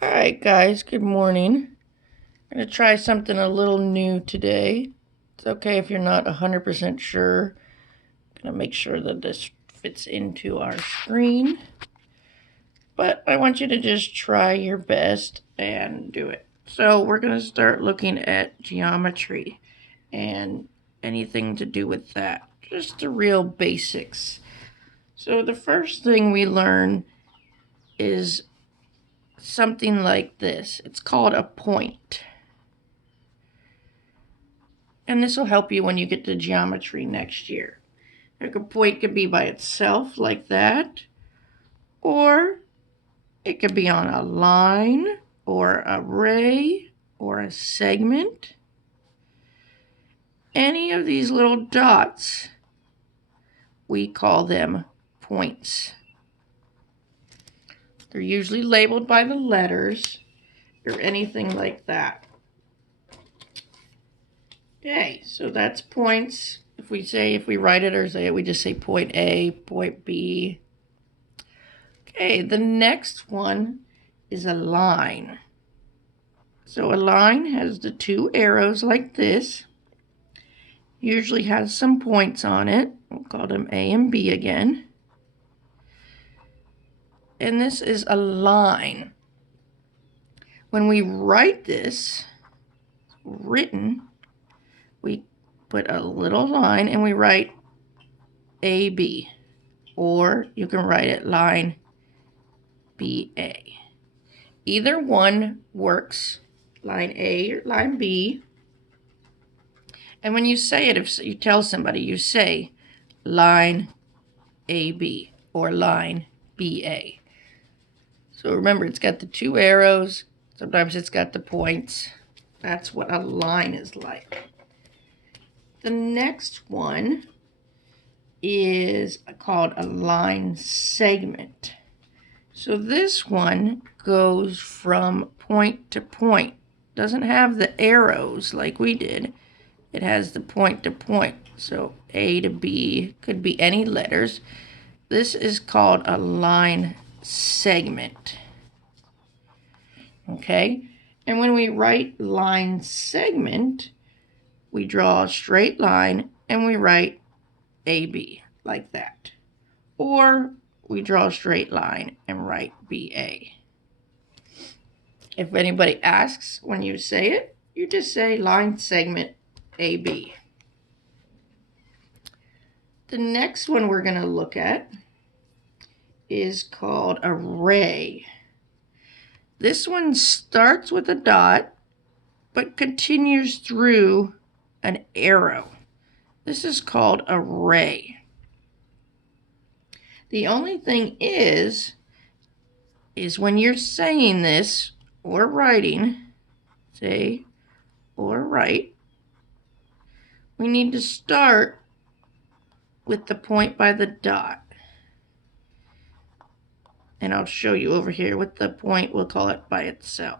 Alright guys, good morning. I'm going to try something a little new today. It's okay if you're not 100% sure. I'm going to make sure that this fits into our screen. But I want you to just try your best and do it. So we're going to start looking at geometry and anything to do with that. Just the real basics. So the first thing we learn is something like this. It's called a point. And this will help you when you get to geometry next year. A point could be by itself like that, or it could be on a line, or a ray, or a segment. Any of these little dots, we call them points. They're usually labeled by the letters or anything like that. Okay, so that's points. If we write it or say it, we just say point A, point B. Okay, the next one is a line. So a line has the two arrows like this. Usually has some points on it. We'll call them A and B again. And this is a line. When we write this, written, we put a little line and we write AB. Or you can write it line BA. Either one works, line A or line B. And when you say it, if you tell somebody, you say line AB or line BA. So remember, it's got the two arrows. Sometimes it's got the points. That's what a line is like. The next one is called a line segment. So this one goes from point to point. Doesn't have the arrows like we did. It has the point to point. So A to B could be any letters. This is called a line segment. Okay? And when we write line segment, we draw a straight line and we write AB like that. Or we draw a straight line and write BA. If anybody asks when you say it, you just say line segment AB. The next one we're going to look at is called a ray. This one starts with a dot but continues through an arrow. This is called a ray. The only thing is when you're saying this or writing, say or write, we need to start with the point by the dot. And I'll show you over here with the point, we'll call it by itself.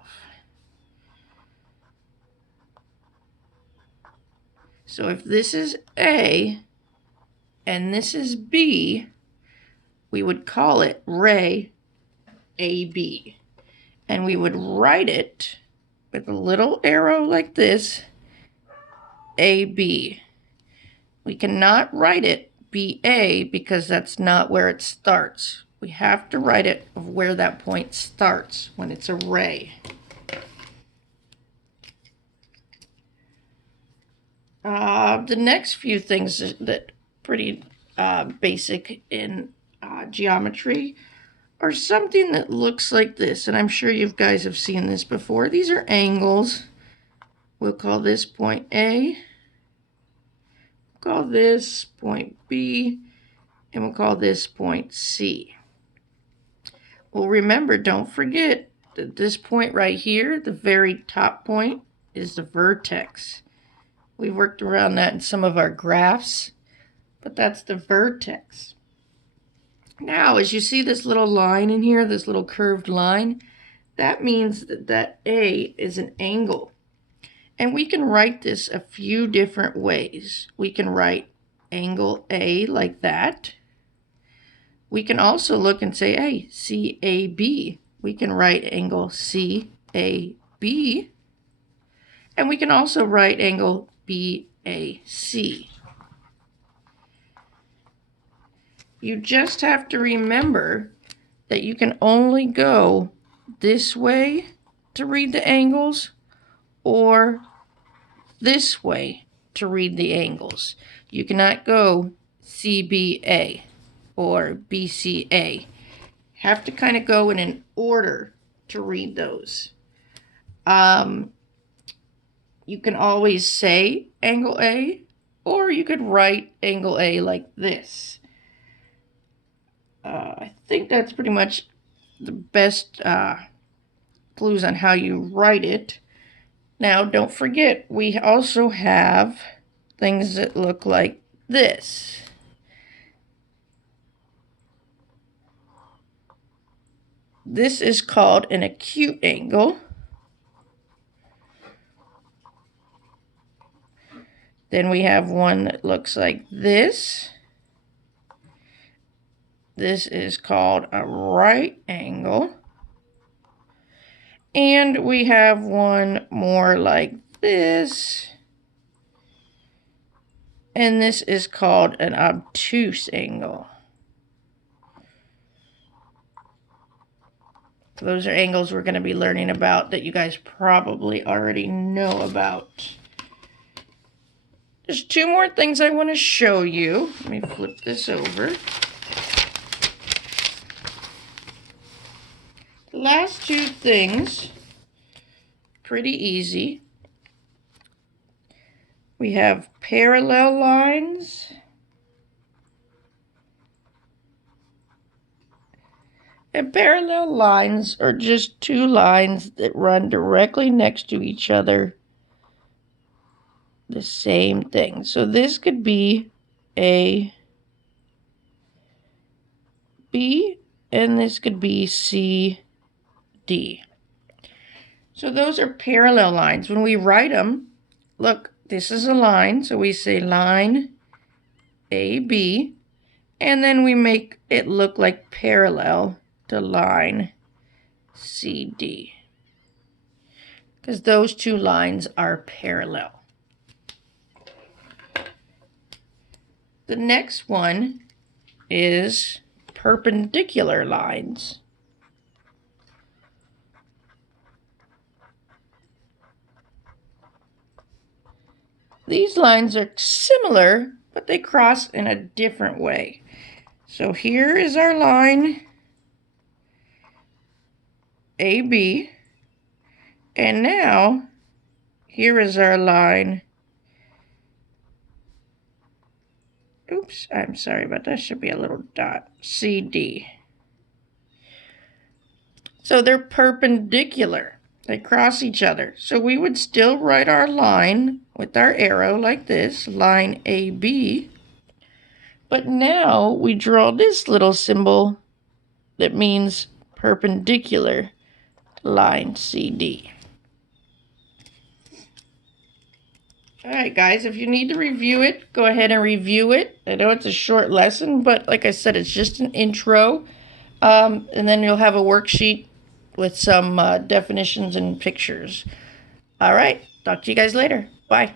So if this is A and this is B, we would call it ray AB. And we would write it with a little arrow like this, AB. We cannot write it BA because that's not where it starts. We have to write it of where that point starts when it's a ray. The next few things that pretty basic in geometry are something that looks like this, and I'm sure you guys have seen this before. These are angles. We'll call this point A. We'll call this point B, and we'll call this point C. Well, remember, don't forget that this point right here, the very top point, is the vertex. We worked around that in some of our graphs, but that's the vertex. Now, as you see this little line in here, this little curved line, that means that A is an angle. And we can write this a few different ways. We can write angle A like that. We can also look and say, hey, CAB. we can write angle CAB, and we can also write angle BAC. You just have to remember that you can only go this way to read the angles or this way to read the angles. You cannot go CBA or BCA. Have to kind of go in an order to read those. You can always say angle A, or you could write angle A like this. I think that's pretty much the best clues on how you write it. Now, don't forget, we also have things that look like this. This is called an acute angle. Then we have one that looks like this. This is called a right angle. And we have one more like this. And this is called an obtuse angle. Those are angles we're going to be learning about that you guys probably already know about. There's two more things I want to show you. Let me flip this over. The last two things, pretty easy. We have parallel lines and parallel lines are just two lines that run directly next to each other. The same thing. So this could be A, B, and this could be C, D. So those are parallel lines. When we write them, look, this is a line, so we say line AB, and then we make it look like parallel to line CD, because those two lines are parallel. The next one is perpendicular lines. These lines are similar, but they cross in a different way. So here is our line AB, and now here is our line. Oops, I'm sorry about that. Should be a little dot. CD. So they're perpendicular. They cross each other. So we would still write our line with our arrow like this, line AB. But now we draw this little symbol that means perpendicular to line CD. Alright guys, if you need to review it, go ahead and review it. I know it's a short lesson, but like I said, it's just an intro. And then you'll have a worksheet with some definitions and pictures. Alright, talk to you guys later. Bye.